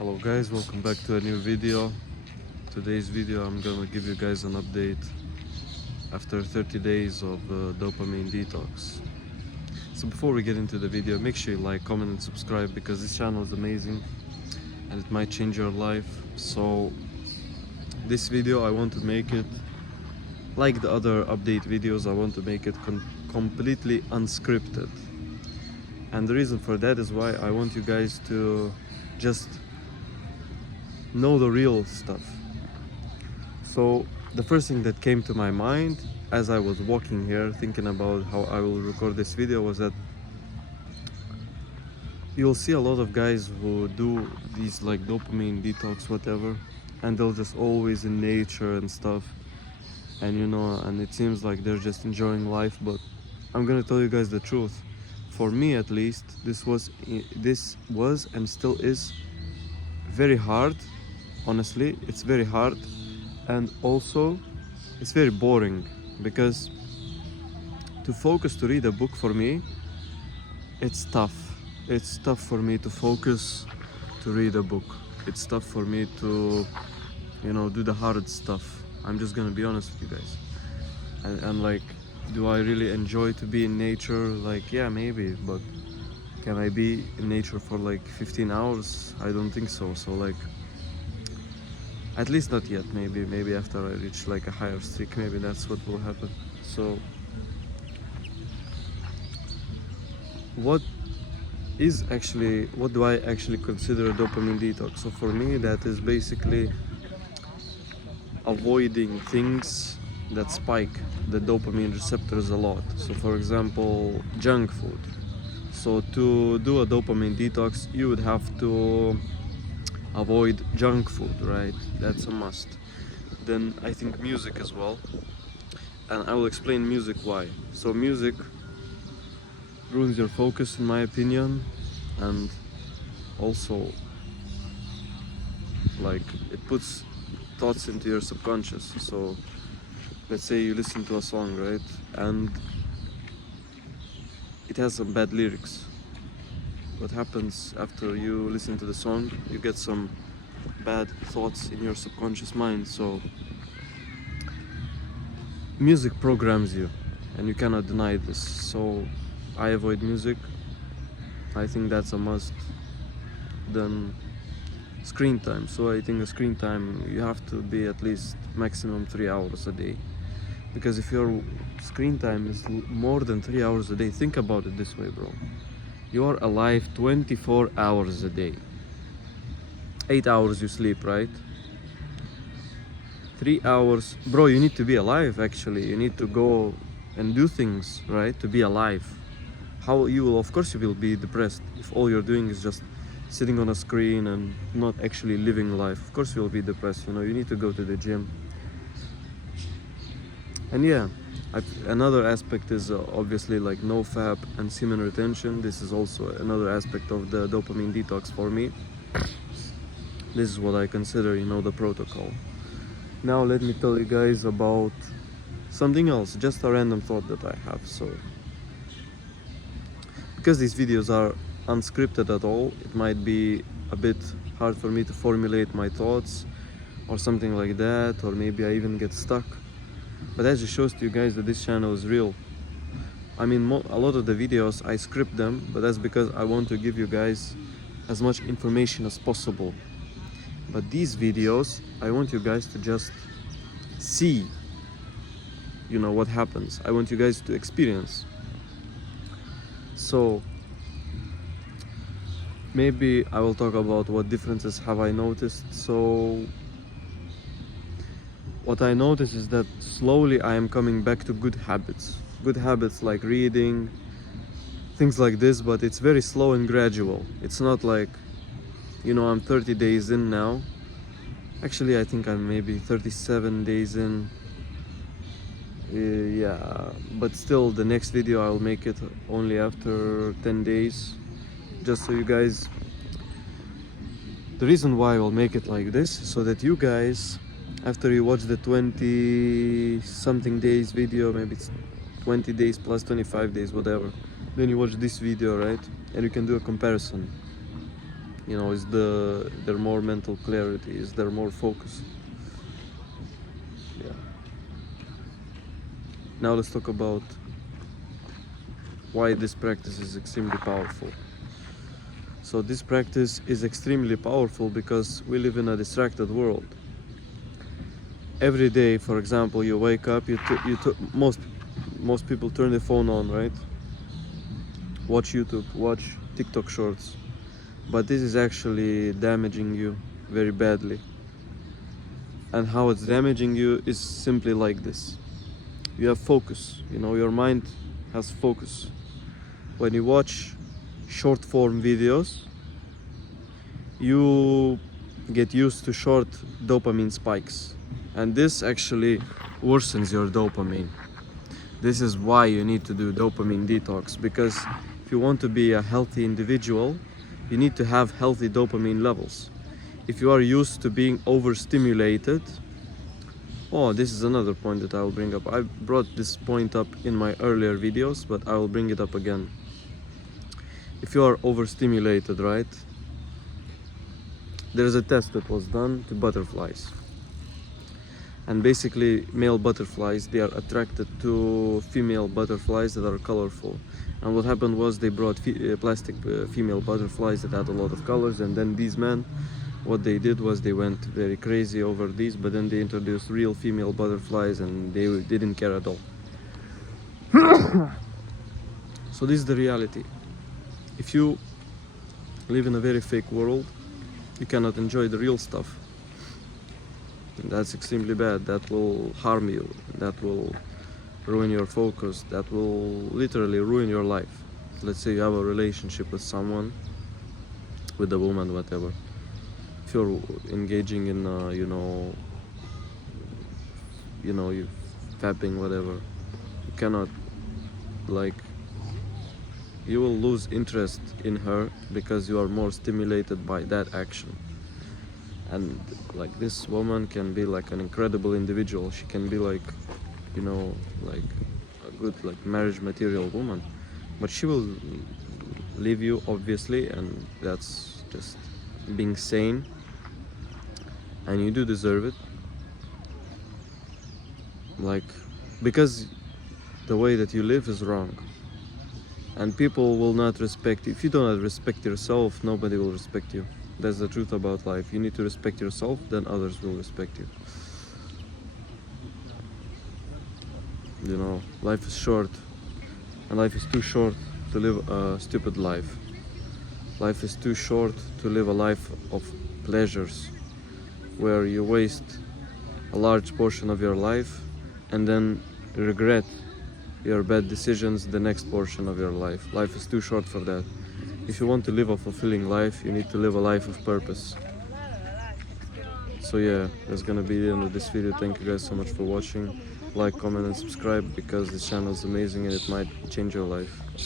Hello guys, welcome back to a new video. Today's video I'm gonna give you guys an update after 30 days of dopamine detox. So before we get into the video, make sure you like, comment and subscribe because this channel is amazing and it might change your life. So this video I want to make it like the other update videos. I want to make it completely unscripted, and the reason for that is why I want you guys to just know the real stuff. So the first thing that came to my mind as I was walking here thinking about how I will record this video was that you'll see a lot of guys who do these like dopamine detox whatever, and they'll just always in nature and stuff, and and it seems like they're just enjoying life. But I'm gonna tell you guys the truth. For me at least, this was and still is very hard. Honestly, it's very hard, and also it's very boring because to focus to read a book, for me it's tough. It's tough for me to focus to read a book. It's tough for me to do the hard stuff. I'm just gonna be honest with you guys. And like, do I really enjoy to be in nature? Like, yeah, maybe, but can I be in nature for like 15 hours? I don't think so. So like, at least not yet. Maybe after I reach like a higher streak, maybe that's what will happen. So what do I actually consider a dopamine detox? So for me, that is basically avoiding things that spike the dopamine receptors a lot. So for example, junk food. So to do a dopamine detox, you would have to avoid junk food, right? That's a must. Then I think music as well, and I will explain music why. So music ruins your focus in my opinion, and also like it puts thoughts into your subconscious. So let's say you listen to a song, right, and it has some bad lyrics. What happens after you listen to the song? You get some bad thoughts in your subconscious mind. So music programs you, and you cannot deny this. So I avoid music. I think that's a must. Then screen time. So I think the screen time, you have to be at least maximum 3 hours a day, because if your screen time is more than 3 hours a day, think about it this way, bro. You are alive 24 hours a day. 8 hours you sleep, right? 3 hours, bro, you need to be alive. Actually, you need to go and do things, right, to be alive. How you will, of course you will be depressed if all you're doing is just sitting on a screen and not actually living life. Of course you will be depressed. You need to go to the gym. And yeah, another aspect is obviously like no fap and semen retention. This is also another aspect of the dopamine detox for me. This is what I consider, the protocol. Now let me tell you guys about something else, just a random thought that I have. So because these videos are unscripted at all, it might be a bit hard for me to formulate my thoughts or something like that, or maybe I even get stuck. But that just shows to you guys that this channel is real. I mean, a lot of the videos I script them, but that's because I want to give you guys as much information as possible. But these videos, I want you guys to just see, what happens. I want you guys to experience. So maybe I will talk about what differences have I noticed. So what I notice is that slowly I am coming back to good habits like reading, things like this, but it's very slow and gradual. It's not like, I'm 30 days in now. Actually, I think I'm maybe 37 days in. Yeah, but still the next video I'll make it only after 10 days, just so you guys, the reason why I'll make it like this, so that you guys, after you watch the 20 something days video, maybe it's 20 days plus 25 days, whatever, then you watch this video, right, and you can do a comparison. You know, is there more mental clarity? Is there more focus? Yeah. Now let's talk about why this practice is extremely powerful. So this practice is extremely powerful because we live in a distracted world. Every day, for example, you wake up, most people turn the phone on, right? Watch YouTube, watch TikTok shorts. But this is actually damaging you very badly. And how it's damaging you is simply like this. You have focus, you know, your mind has focus. When you watch short form videos, you get used to short dopamine spikes. And this actually worsens your dopamine. This is why you need to do dopamine detox, because if you want to be a healthy individual, you need to have healthy dopamine levels. If you are used to being overstimulated, oh, this is another point that I will bring up. I brought this point up in my earlier videos, but I will bring it up again. If you are overstimulated, right? There's a test that was done to butterflies. And basically, male butterflies, they are attracted to female butterflies that are colorful. And what happened was they brought plastic female butterflies that had a lot of colors, and then these men, what they did was they went very crazy over these, but then they introduced real female butterflies and they didn't care at all. So this is the reality. If you live in a very fake world, you cannot enjoy the real stuff. And that's extremely bad. That will harm you. That will ruin your focus. That will literally ruin your life. Let's say you have a relationship with someone, with a woman, whatever. If you're engaging in, you fapping, whatever, you cannot, like, you will lose interest in her because you are more stimulated by that action. And like, this woman can be like an incredible individual. She can be like, like a good, like, marriage material woman, but she will leave you, obviously, and that's just being sane. And you do deserve it, like, because the way that you live is wrong, and people will not respect you. If you do not respect yourself, nobody will respect you. That's the truth about life. You need to respect yourself, then others will respect you. You know, life is short, and life is too short to live a stupid life. Life is too short to live a life of pleasures, where you waste a large portion of your life and then regret your bad decisions the next portion of your life. Life is too short for that. If you want to live a fulfilling life, you need to live a life of purpose. So yeah, that's gonna be the end of this video. Thank you guys so much for watching. Like, comment and subscribe, because this channel is amazing and it might change your life.